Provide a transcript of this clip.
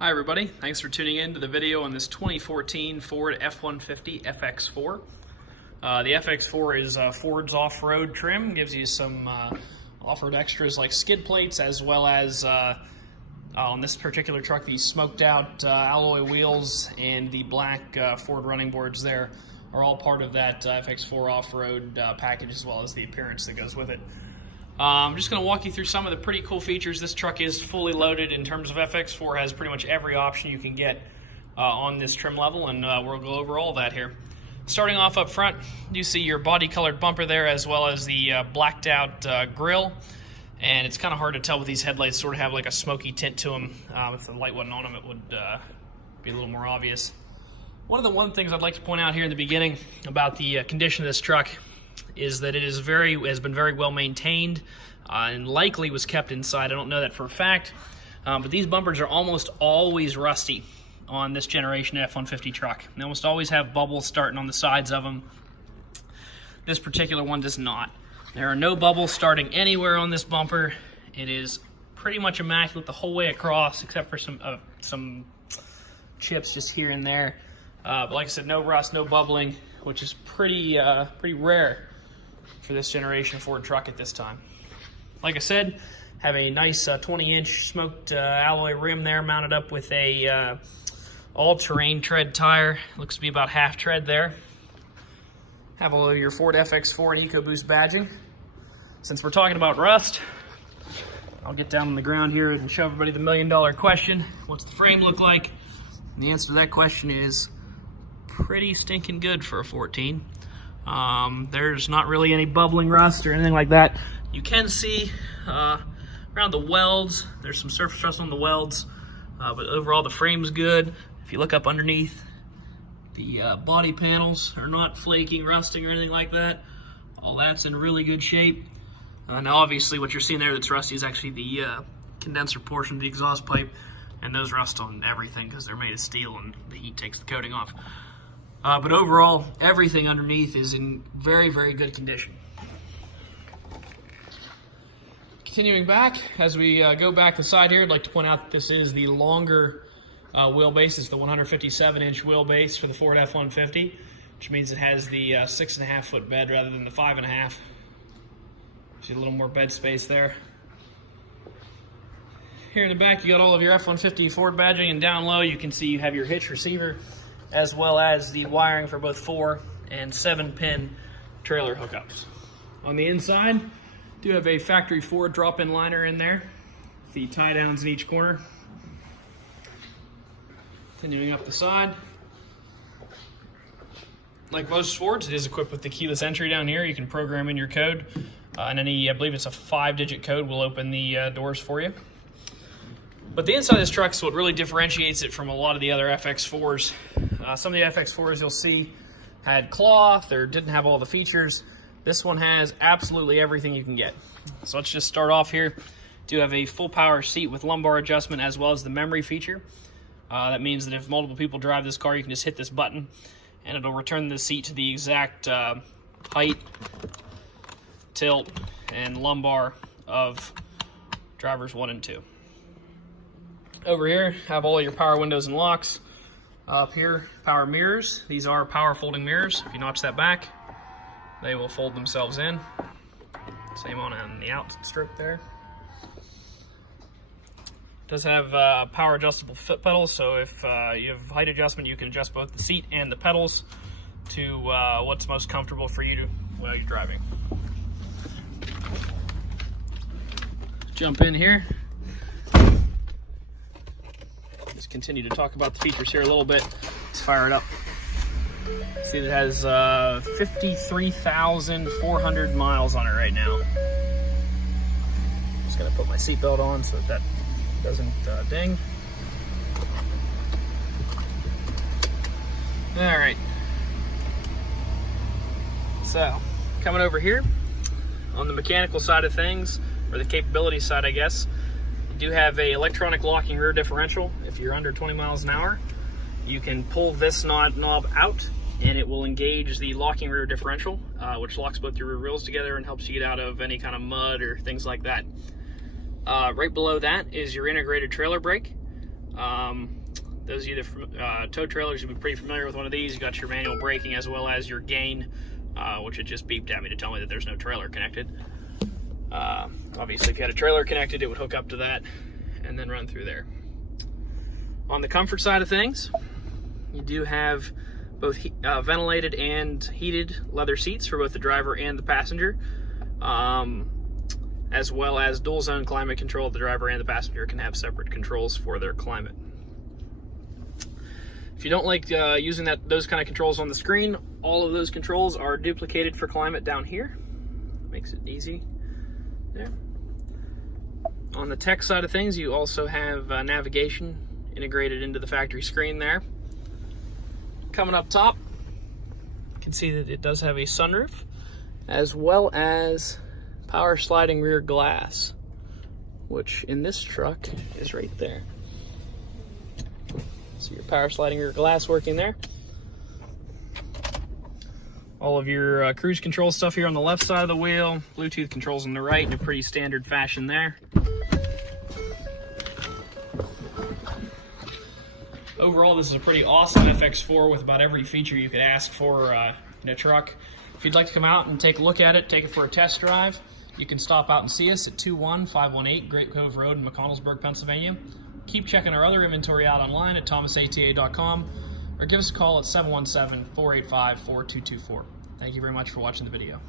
Hi everybody, thanks for tuning in to the video on this 2014 Ford F-150 FX4. The FX4 is Ford's off-road trim, gives you some off-road extras like skid plates, as well as on this particular truck the smoked out alloy wheels and the black Ford running boards there are all part of that FX4 off-road package, as well as the appearance that goes with it. I'm just going to walk you through some of the pretty cool features. This truck is fully loaded in terms of FX4, has pretty much every option you can get on this trim level, and we'll go over all that here. Starting off up front, you see your body colored bumper there, as well as the blacked out grille, and it's kind of hard to tell with these headlights, sort of have like a smoky tint to them. If the light wasn't on them, it would be a little more obvious. One of the things I'd like to point out here in the beginning about the condition of this truck is that it has been very well maintained and likely was kept inside. I don't know that for a fact, but these bumpers are almost always rusty on this generation F-150 truck. They almost always have bubbles starting on the sides of them. This particular one does not. There are no bubbles starting anywhere on this bumper. It is pretty much immaculate the whole way across, except for some chips just here and there. But like I said, no rust, no bubbling, which is pretty rare for this generation Ford truck at this time. Like I said, have a nice 20-inch smoked alloy rim there, mounted up with a all-terrain tread tire. Looks to be about half tread there. Have all of your Ford FX4 and EcoBoost badging. Since we're talking about rust, I'll get down on the ground here and show everybody the million-dollar question. What's the frame look like? And the answer to that question is pretty stinking good for a 14. There's not really any bubbling rust or anything like that. You can see around the welds, there's some surface rust on the welds, but overall the frame's good. If you look up underneath, the body panels are not flaking, rusting, or anything like that. All that's in really good shape. Now obviously what you're seeing there that's rusty is actually the condenser portion of the exhaust pipe, and those rust on everything because they're made of steel and the heat takes the coating off. But overall, everything underneath is in very, very good condition. Continuing back, as we go back the side here, I'd like to point out that this is the longer wheelbase. It's the 157-inch wheelbase for the Ford F-150, which means it has the 6.5-foot bed rather than the 5.5. See a little more bed space there. Here in the back, you got all of your F-150 Ford badging, and down low you can see you have your hitch receiver, as well as the wiring for both 4 and 7-pin trailer hookups. On the inside, do have a factory Ford drop-in liner in there, the tie downs in each corner. Continuing up the side, like most Fords, it is equipped with the keyless entry down here. You can program in your code, and any, I believe it's a 5-digit code, will open the doors for you. But the inside of this truck is what really differentiates it from a lot of the other FX4s. Some of the FX4s you'll see had cloth or didn't have all the features. This one has absolutely everything you can get. So let's just start off here. Do have a full power seat with lumbar adjustment, as well as the memory feature. That means that if multiple people drive this car, you can just hit this button and it'll return the seat to the exact height, tilt, and lumbar of drivers 1 and 2. Over here, have all your power windows and locks. Up here, power mirrors. These are power folding mirrors. If you notch that back, they will fold themselves in. Same on the out strip there. It does have power adjustable foot pedals, so if you have height adjustment, you can adjust both the seat and the pedals to what's most comfortable for you while you're driving. Jump in here. Just continue to talk about the features here a little bit. Let's fire it up. See, it has 53,400 miles on it right now. Just gonna put my seatbelt on so that doesn't ding. All right. So, coming over here on the mechanical side of things, or the capability side, I guess. Do have a electronic locking rear differential. If you're under 20 miles an hour, you can pull this knob out and it will engage the locking rear differential, which locks both your rear wheels together and helps you get out of any kind of mud or things like that. Right below that is your integrated trailer brake. Those of you that tow trailers, you'll be pretty familiar with one of these. You got your manual braking as well as your gain, which it just beeped at me to tell me that there's no trailer connected. Obviously, if you had a trailer connected, it would hook up to that and then run through there. On the comfort side of things, you do have both ventilated and heated leather seats for both the driver and the passenger, as well as dual zone climate control. The driver and the passenger can have separate controls for their climate. If you don't like using those kind of controls on the screen, all of those controls are duplicated for climate down here. Makes it easy there. On the tech side of things, you also have navigation integrated into the factory screen there. Coming up top, you can see that it does have a sunroof, as well as power sliding rear glass, which in this truck is right there. So your power sliding rear glass working there. All of your cruise control stuff here on the left side of the wheel, Bluetooth controls on the right in a pretty standard fashion there. Overall, this is a pretty awesome FX4 with about every feature you could ask for in a truck. If you'd like to come out and take a look at it, take it for a test drive, you can stop out and see us at 21518 Great Cove Road in McConnellsburg, Pennsylvania. Keep checking our other inventory out online at thomasata.com, or give us a call at 717-485-4224. Thank you very much for watching the video.